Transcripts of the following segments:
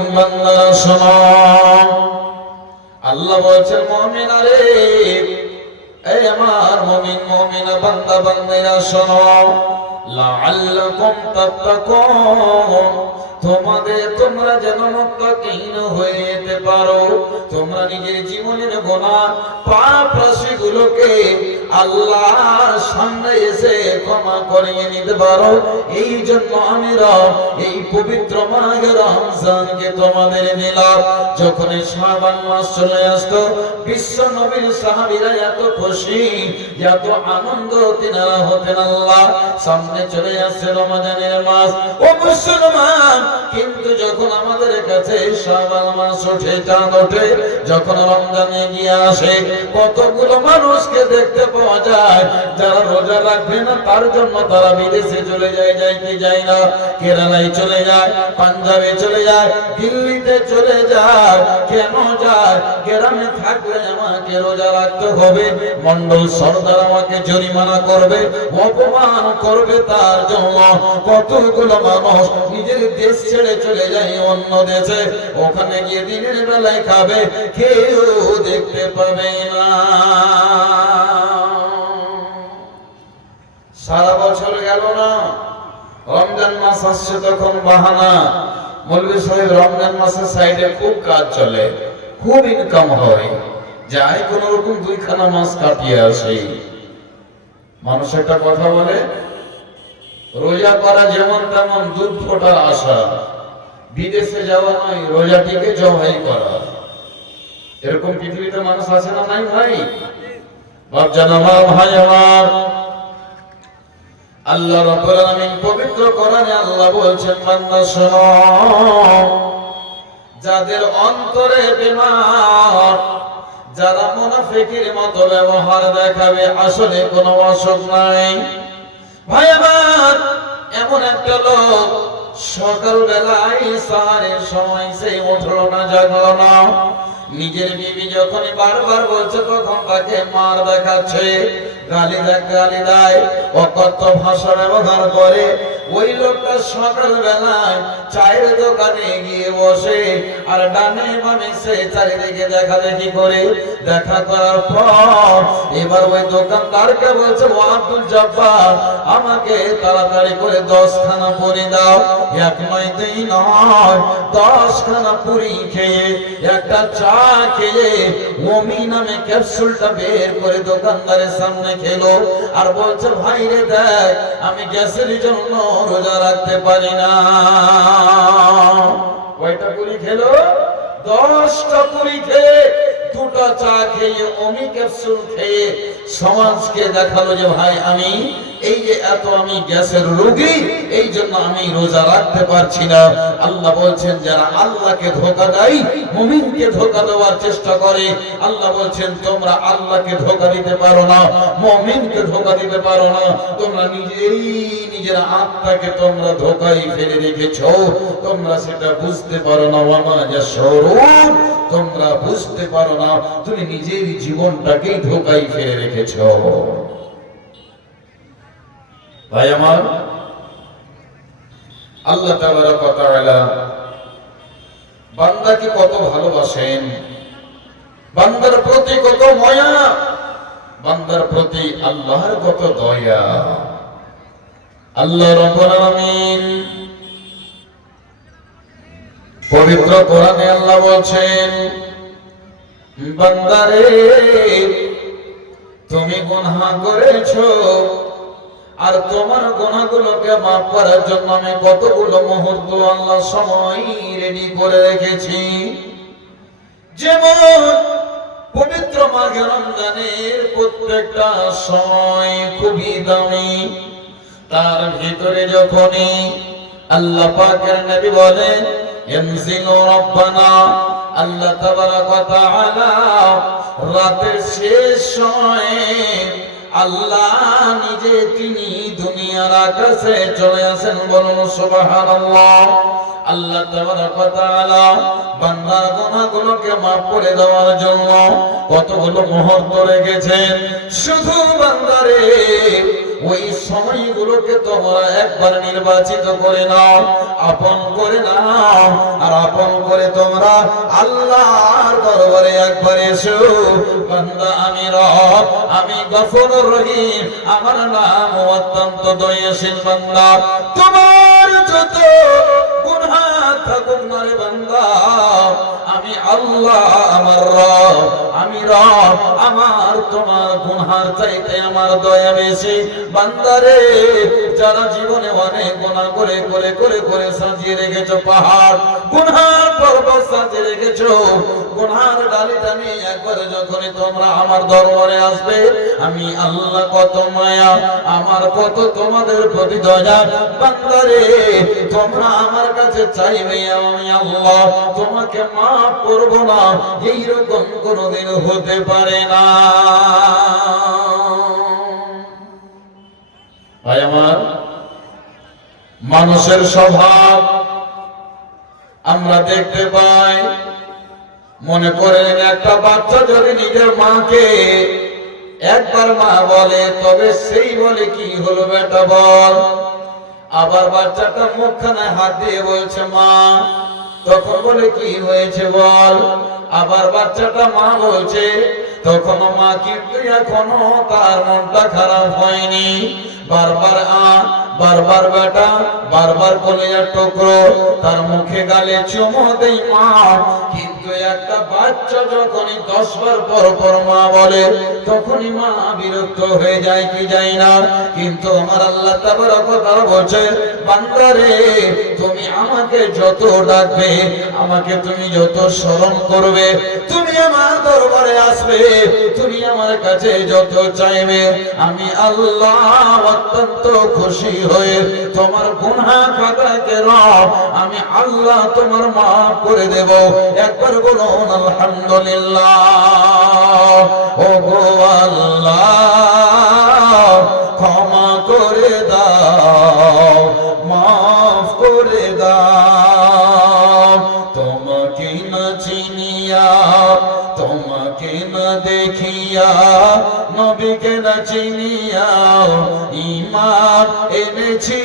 মুমিন বান্দারা শোনো, আল্লাহ বলছেন মুমিনা রে, এই আমার মুমিন মুমিনা বান্দা বান্দিরা শোনো, লাআল্লাকুম তাত্তাকুন, তোমরা যেন মুত্তাকিন হয়ে যেতে পারো, তোমরা নিজের জীবনের গুনাহ পাপ রাশিগুলোকে আল্লাহর সামনে এসে ক্ষমা করিয়ে নিতে পারো। এই জন্য আমি এই পবিত্র মাহে রমজানকে তোমাদের দিলাম। যখন শাবান মাস চলে আসতো, বিশ্ব নবীর সাহাবীরা এত খুশি, এত আনন্দ তিনারা হতেন, আল্লাহ সামনে চলে আসছে রমজানের মাস। ও মুসলমান, কিন্তু যখন আমাদের কাছে শাবান মাস ওঠে, চাঁদ ওঠে, যখন রমজানে গিয়ে আসে, কতগুলো মানুষকে দেখতে পাওয়া যায় যারা রোজা রাখবে না, তার জন্য তারা বিদেশে চলে যায়, যাইতে যায় না, কেরালায় চলে যায়, পাঞ্জাবে চলে যায়, দিল্লিতে চলে যায়। কেন যায়? গ্রামে থাকলে আমাকে রোজা রাখতে হবে, মন্ডল সরদার আমাকে জরিমানা করবে, অপমান করবে, তার জন্য কতগুলো মানুষ নিজের দেশ ছেড়ে চলে যায় অন্য দেশে, ওখানে গিয়ে দিনের বেলায় খাবে, কেউ দেখতে পাবে না। সারা বছর গেল না, রমজান মাস আসছে, তখন বাহানা, মৌলভী সাহেব রমজান মাসের সাইডে খুব কাজ চলে, খুব ইনকাম হয়, যাই কোন রকম দুইখানা মাস কাটিয়ে আসে। মানুষ একটা কথা বলে, রোজা করা যেমন তেমন দুধ ফোটার আশা, বিদেশে যাওয়া নয়, রোজাটিকে জবাই করা। এরকম পৃথিবীতে মানুষ আছে না নাই ভাই? বাপজান আমার, ভাই আমার, আল্লাহ রাব্বুল আলামিন পবিত্র কোরআনে আল্লাহ বলছেন, বান্দা শোনো, যাদের অন্তরে বেমার, যারা মুনাফিকের মতো ব্যবহার দেখাবে, আসলে কোনো অসুখ নাই। ভাই আমার, এমন একটা লোক সকাল বেলায় সাহারের সময় সে উঠলো না, জাগলো না, নিজের বিবি যখন বারবার বলছে তখন তাকে মার দেখাচ্ছে, গালি দেয়, অকথ্য ভাষা ব্যবহার করে। ওই লোকটা সকাল বেলায় চায়ের দোকানে গিয়ে বসে, আর ডানে বামে সে চারিদিকে দেখা দেখি করে। দেখা করার পর এবার ওই দোকানদারকে বলছে, ও আব্দুল জব্বার, আমাকে তাড়াতাড়ি করে 10 খানা পুরি দাও। এক নয় দুই নয়, 10 খানা পুরি খেয়ে, একটা চা খেয়ে, মমি নামে ক্যাপসুলটা বের করে দোকানদারের সামনে খেলো, আর বলছে, ভাই রে দেখ, আমি গ্যাসের জন্য রোজা রাখতে পারি না। কয়টা পুরি খেলো? 10টা পুরি খেয়ে, 2টা চা খেয়ে, ওমি ক্যাপসুল খেয়ে সমাজকে দেখালো যে ভাই আমি এই যে এত আমি গ্যাসের রোগী, এই জন্য আমি রোজা রাখতে পারছি না। আল্লাহ বলছেন, যারা আল্লাহকে ধোঁকা দেয়, মুমিনকে ধোঁকা দেওয়ার চেষ্টা করে, আল্লাহ বলছেন তোমরা আল্লাহকে ধোঁকা দিতে পারো না, মুমিনকে ধোঁকা দিতে পারো না, তোমরা নিজের আত্মাকে তোমরা ধোঁকায় ফেলে রেখেছো, তোমরা সেটা বুঝতে পারো না। ওয়ামা ইয়াশউরুন, তোমরা বুঝতে পারো না, তুমি নিজের জীবনটাকেই ধোঁকায় ফেলে রেখেছো। ভাই আমার, আল্লাহ তাবারক ওয়া তাআলা বান্দাকে কত ভালোবাসেন, বান্দার প্রতি কত মায়া, বান্দার প্রতি আল্লাহর কত দয়া। আল্লাহ রাব্বুল আলামিন পবিত্র কোরআনে আল্লাহ বলছেন, বান্দারে তুমি গুনাহ করেছো, আর তোমার গুনাহগুলোকে মাফ করার জন্য আমি কতগুলো মুহূর্ত আল্লাহ সময় রেডি করে রেখেছি। যেমন পবিত্র মাহে রমজানের প্রত্যেকটা সময় খুবই দামি, তার ভিতরে যখনই আল্লাহ পাকের নবী বলেন, ইনজিনু রাব্বানা, আল্লাহ তাবারক ওয়া তাআলা রাতের শেষ সময়ে আল্লাহ নিজে তিনি দুনিয়ার আকাশে চলে আসেন। বলুন সুবহানাল্লাহ। আল্লাহ তাবারক ওয়া তাআলা বান্দার গুনাহগুলোকে মাফ করে দেওয়ার জন্য কতগুলো মুহূর্ত রেখেছেন। শুধু বান্দারে ওই সময়গুলোকে তোমরা একবার নির্বাচিত করে নাও, আপন করে নাও, আর আপন করে তোমরা আল্লাহর দরবারে একবার এসো। বান্দা আমি রব, আমি গফুরুর রহিম, আমার নাম অত্যন্ত দয়াশীল। বান্দা তোমার যত গুনাহ থাকুক না রে বান্দা, আমি আল্লাহ আমার রব, আমি রব, আমার তোমার গুনার চাইতে আমার দয়া বেশি। বান্দারে যারা জীবনে অনেক গুনাহ করে করে করে করে সাজিয়ে রেখেছো পাহাড়, গুনার পর্বত সাজিয়ে রেখেছো, গুনার ডালিটা নিয়ে একবার যখনই তোমরা আমার দরবারে আসবে, আমি আল্লাহ কত মায়া, আমার কত তোমাদের প্রতি দয়া। বান্দারে তোমরা আমার কাছে চাইবে, আমি আল্লাহ তোমাকে মাফ করব না, এইরকম কোনদিন হতে পারে না। ভাই আমার, মানুষের স্বভাব আমরা দেখতে পাই। মনে করেন একটা বাচ্চা যদি নিজের মাকে একবার মা বলে, তবে সেই বলে কি হলো বেটা বল। আবার বাচ্চাটা মুখখানে হাত দিয়ে বলছে মা, তখন বলে কি হয়েছে বল। আবার বাচ্চাটা মা বলছে, তখন মা কিন্তু এখনো তার মনটা খারাপ হয়নি। বারবার বারবার বেটা, বারবার কলেজার টুকরো, তার মুখে গালে চুমো দেই মা। কিন্তু একটা বাচ্চা যখনই 10 বার পর পর মা বলে, তখনই মা বিরক্ত হয়ে যায় কি যায় না। কিন্তু আমার আল্লাহ তাবারক ওয়া তাআলা বলছে, বান্দারে তুমি আমাকে যত ডাকবে, আমাকে তুমি যত স্মরণ করবে, তুমি আমার দরবারে আসবে, তুমি আমার কাছে যত চাইবে, আমি আল্লাহ অত্যন্ত খুশি হয়ে তোমার গুনাহ খাতাকে রব আমি আল্লাহ তোমার মাফ করে দেব। একবার বলুন আলহামদুলিল্লাহ। ও গো আল্লাহ ক্ষমা করে দাও, মাফ করে দাও। তোমাকে না চিনিয়া, তোমাকে না দেখিয়া, নবীকে না চিনিয়া ঈমান এনেছি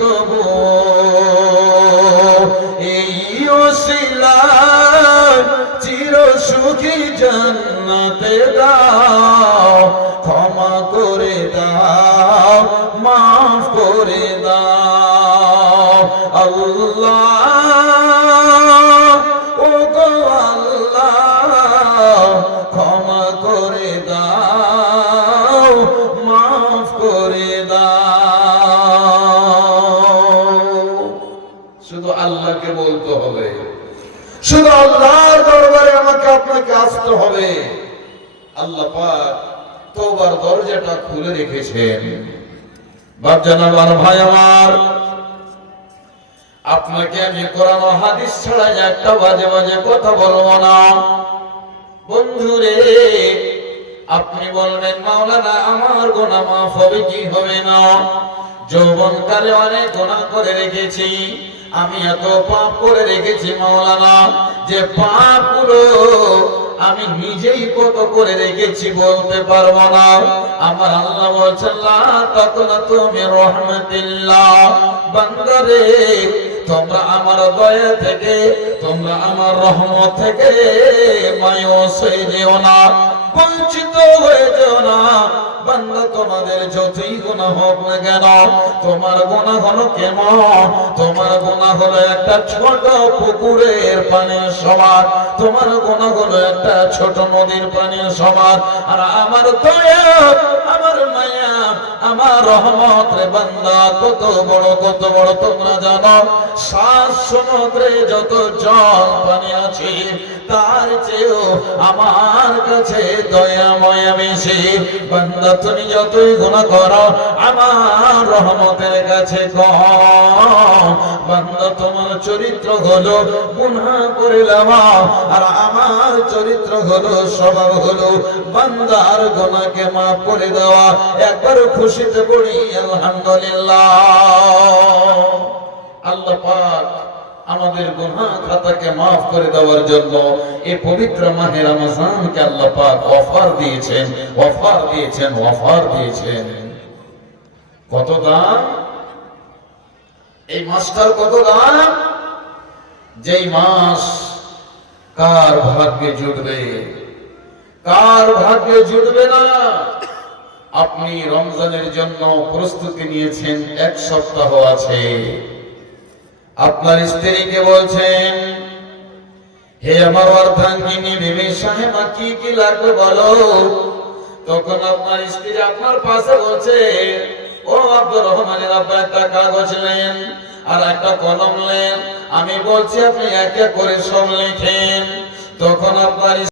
তবু, এই ওসিলায় চির সুখী জান্নাতে দাও। ক্ষমা করে দাও, মাফ করে দাও আল্লাহ। ও গো আল্লাহ ক্ষমা করে দাও, মাফ করে দাও। শুধু আল্লাহকে বলতে হবে, শুধু আল্লাহর দরবারে আমাকে আপনাকে আসতে হবে। আল্লাহ পাক তওবার দরজাটা খুলে রেখেছেন। বাপজান আমার, ভাই আমার, আপনাকে আমি কোরআন ও হাদিস ছাড়া একটা বাজে বাজে কথা বলবো না। বন্ধুরে আপনি বলবেন মাওলানা আমার গুনাহ মাফ হবে কি হবে না? যৌবনকালে অনেক গুনাহ করে রেখেছি, আমি এত পাপ করে রেখেছি মাওলানা, যে পাপগুলো আমি নিজেই কত করে রেখেছি বলতে পারবো না। আমার আল্লাহ বলছেন লা তাকনাতু মির রাহমাতিল্লাহ। বান্দারে তোমরা আমার দয়া থেকে, তোমরা আমার রহমত থেকে মায়ুস হয়ে যেও না, বঞ্চিত হয়ে যেও না। বান্দা তোমাদের যতই গুনাহ হোক না কেন, তোমার গুনাহ হলো কেমন? তোমার গুনাহ হলো একটা ছোট পুকুরের পানির সমান, তোমার গুনাহ হলো একটা ছোট নদীর পানির সমান। আর আমার দয়া, আমার মায়া, আমার রহমত রে বান্দা কত বড়, কত বড় তোমরা জানো? 7 সমুদ্রে যত জল পানি আছে, তার চেয়েও আমার কাছে দয়া মায়া বেশি। বান্দা তুমি যতই গুনাহ করো, আমার রহমতের কাছে কম। বান্দা তোমার চরিত্র হলো গুনাহ করিলাম, আর আমার চরিত্র হলো, স্বভাব হলো বান্দার গুনাহকে মাফ করে দেওয়া। একবার খুশিতে পড়ি আলহামদুলিল্লাহ। আল্লাহ পাক আমাদের গুনাহ খাতাকে মাফ করে দেওয়ার জন্য এই পবিত্র মাহে রমজানকে আল্লাহ পাক অফার দিয়েছেন, অফার দিয়েছেন, অফার দিয়েছেন। কত দাম, এই মাসটার কত দাম। যেই মাস কার ভাগ্যে জুটবে, কার ভাগ্যে জুটবে না। আপনি রমজানের জন্য প্রস্তুতি নিয়েছেন, 1 সপ্তাহ আছে। আপনার স্ত্রীকে বলছেন, হে আমার অর্ধাঙ্গিনী বিবি সাহেবা, কি কি লাগবে বলো। তখন আপনার স্ত্রী আপনার পাশে বলছে, ও আব্দুর রহমানের আব্বা, একটা কাগজ নেন আর একটা কলম নেন, আমি বলছি আপনি এক এক করে সব লেখেন। তখন আপনার